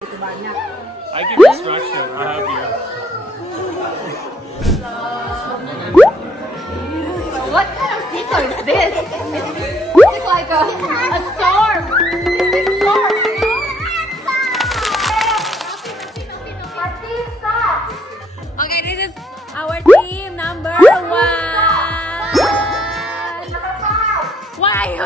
Banyak. I give instruction. I help you. What kind of seesaw is this? It's like a storm. It's a storm. Okay, this is our team number 1. Why?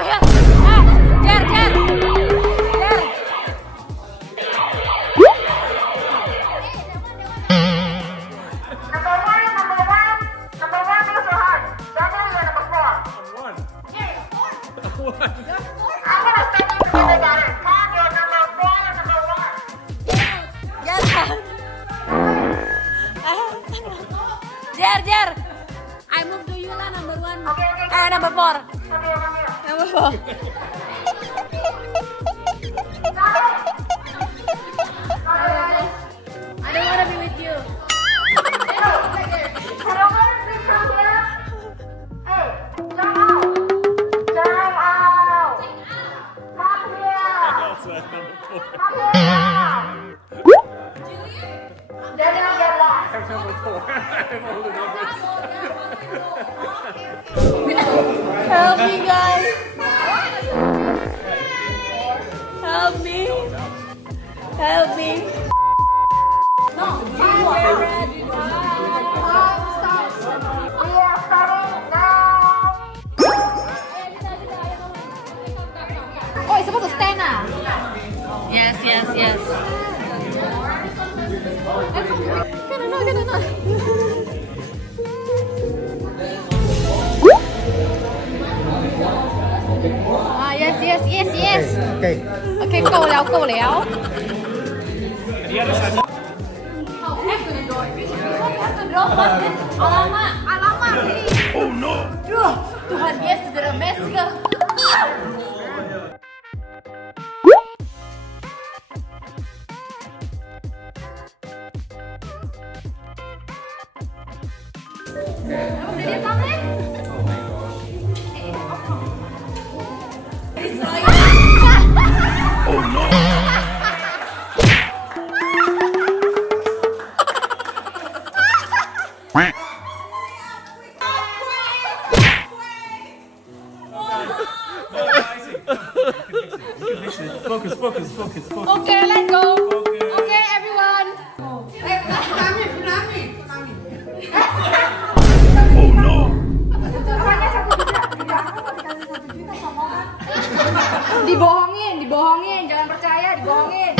Jar. Jar, I move to you lah number 1. Okay. Number 4. Number 4. I don't want to be with you. Help me, guys. Help me. Help me. No, oh, it's supposed to stand now. Yes. No. Yes. Okay, 够了。Alamak. Oh no. Tuhan Yesus, the Meska. Oh no. Focus. Okay, let's go. Okay, everyone. Oh no. Dibohongin, jangan percaya, dibohongin.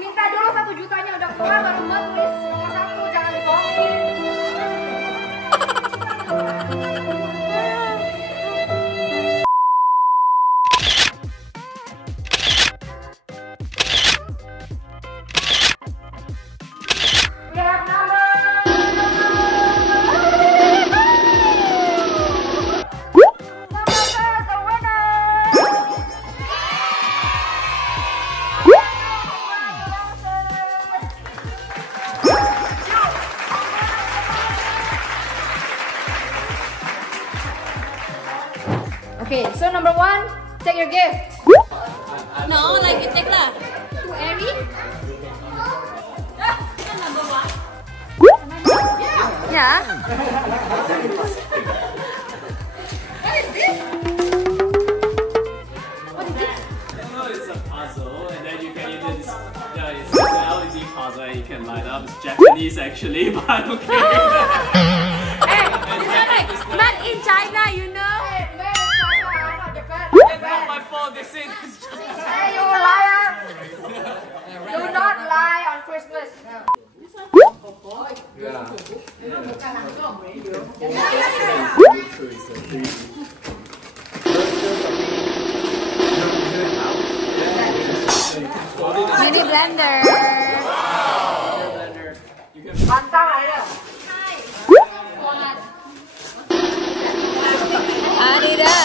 Minta dulu 1 jutanya udah keluar baru tulis nomor 1, jangan dibohongin. Okay, so number 1, take your gift. No, like you take lah. To Eri? Number 1. Yeah. What is this? It's a puzzle, and then you can either it's an LED puzzle and you can light up. It's Japanese actually, but I don't care. Hey, it's not in China, you know. It's not my fault. They say this. Hey, you liar! Do not lie on Christmas. Mini blender. Pantang aja. Anida.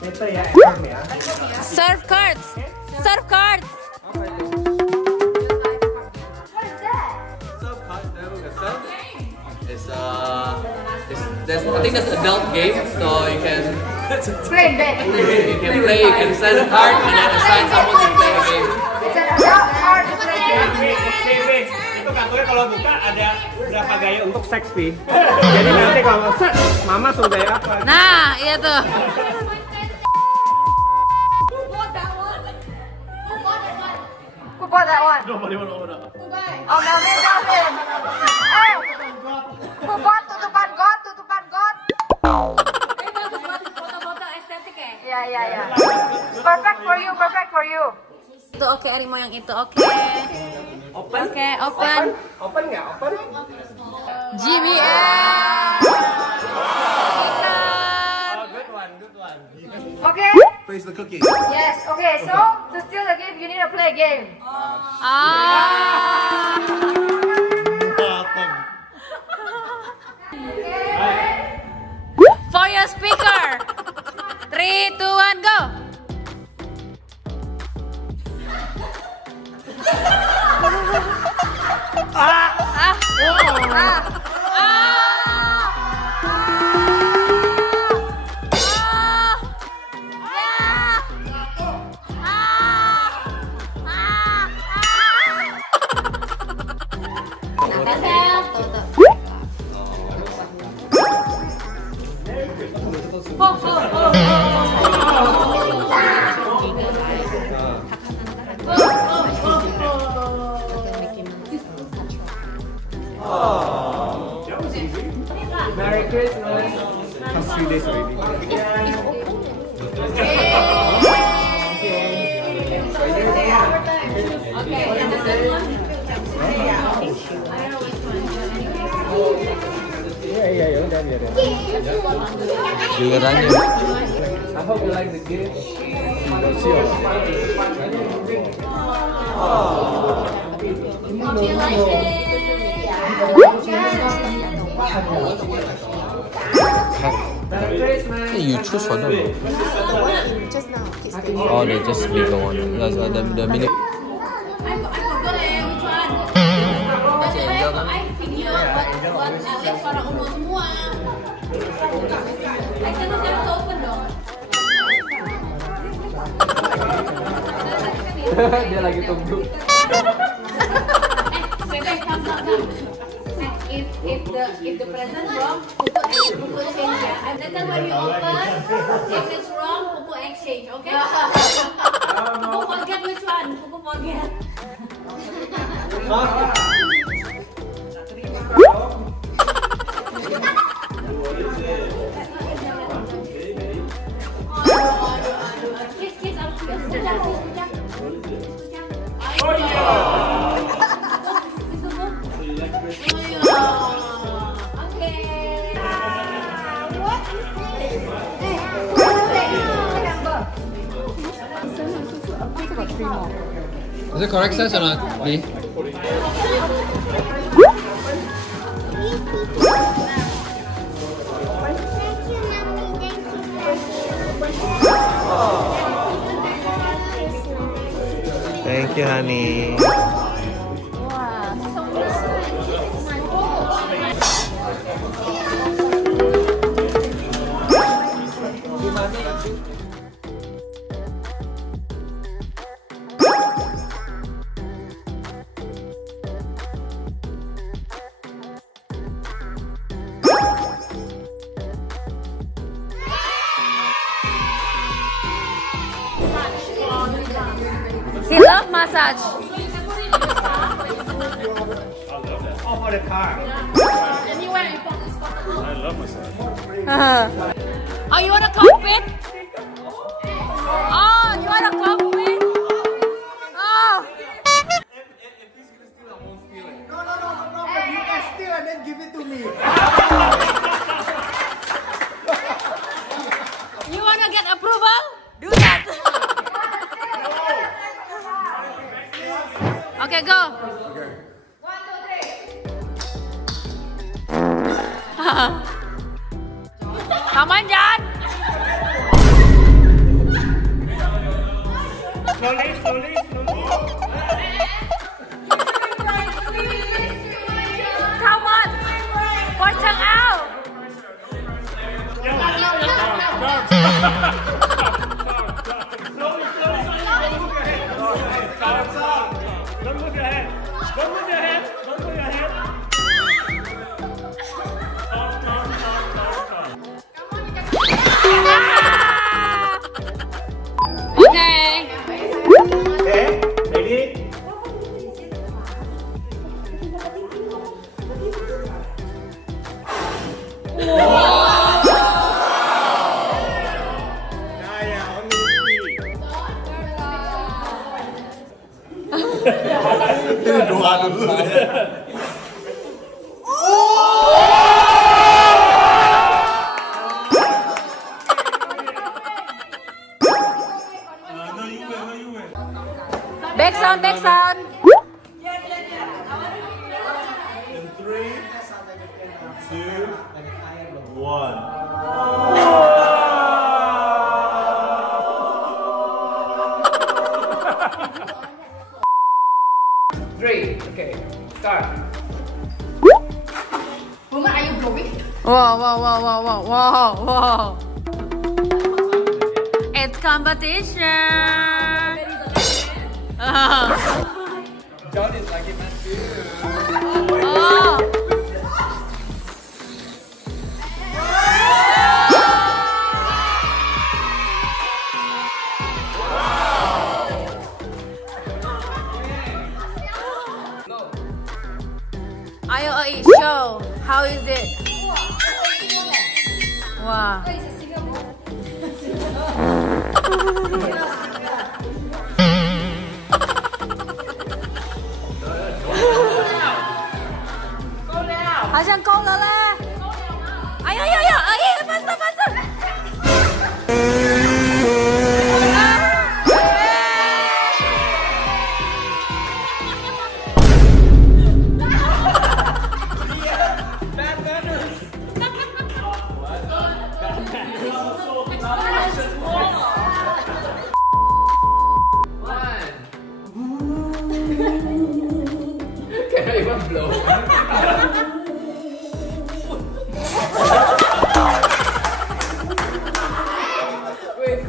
Meter ya, FM ya. Surf cards. Surf cards. Apa itu? What is that? Surf cards, I think that's adult game, so you can Play bet. you can play, you can send a card and then assign someone to play a game. It's an adult card to play game. Wait. Itu kartunya kalau buka ada berapa gaya untuk seks, Pi. Jadi nanti kalau set, mama suruh gaya apa? Nah, iya tuh. Who bought that one? Nobody wanna order. Oh, Melvin. Hey! Who bought tutupan got? Tutupan got? Foto-foto estetik ya? Ya. Perfect for you. Itu oke, Arimo yang itu oke. Open? Oke, open. Open nggak? Open? GBS. Good one. Okay? Face the cookie. Yes. Okay. So to steal the game, you need to play a game. For your speaker. 3, 2, 1, go. Merry Christmas. Past 3 days already. Iya, udah biar ya. Gilirannya. I hope you like the game. You choose for them. Oh, they just bigger one. That's the mini. Dia lagi tunggu. If the present wrong, Pupu exchange ya. And then when you open, if it's wrong, Pupu exchange, okay? Pupu forget which one. Pupu forget. Kiss, harus kiss. Oh yeah. Is it correct size or not, B? Thank you, honey. He love massage. Oh, for the car. I love massage. Oh, you want a cockpit? Oh, you want a cockpit? Oh. No. You can steal and then give it to me. You wanna get approval? Do that. Okay, go. Okay. 1, 2, 3. Come on, John. Slowly. Come on. Portion out. Don't move your head. Okay. Okay, ready? Doa dulu. Back sound. In 3, 2, 1. Okay, start. Woman, are you blowing? Wow. It's competition. John is like it, man. Oh. Ayo, show. How is it? Wow. Hãy sang câu nữa là. Ayo, faster. Can I even blow? Quick.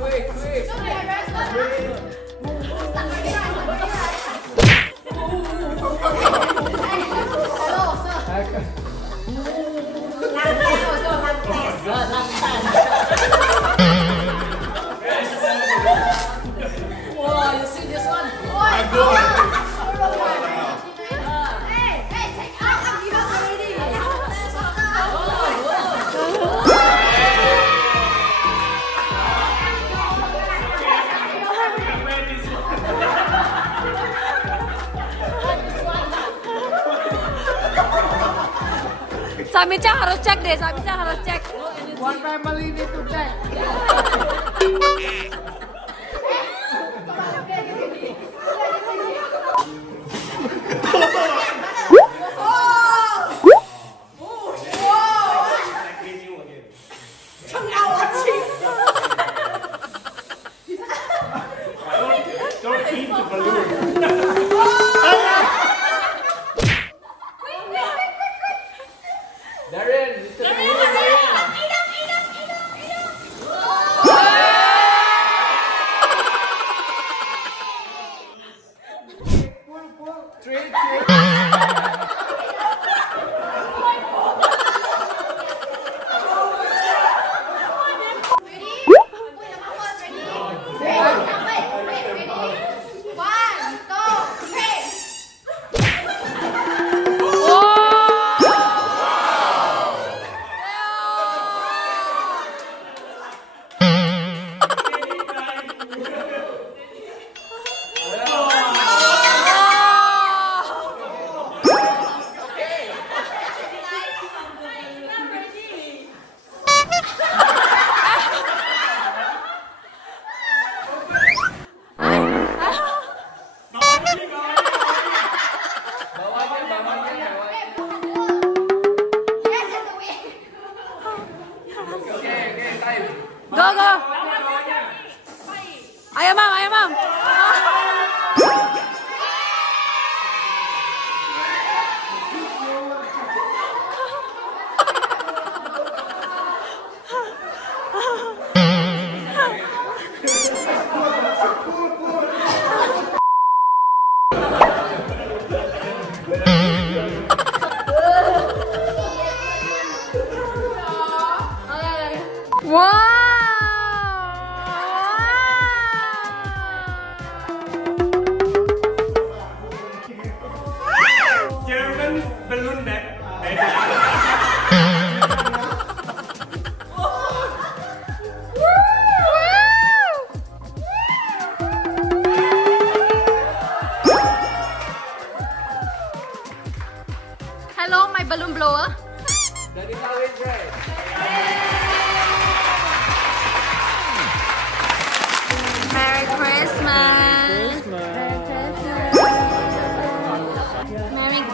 Wow, you see this one? Samicha harus cek deh, Samicha harus cek. One family need to check. Don't eat the balloon. Darren, Mr. Darren. Go. Ayo, Mam.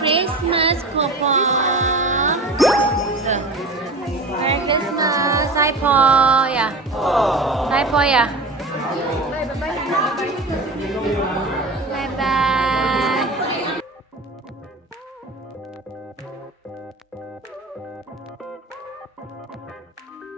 Christmas, Papa. Merry Christmas. Hi, Paul. Yeah. Hi, Paul. Yeah.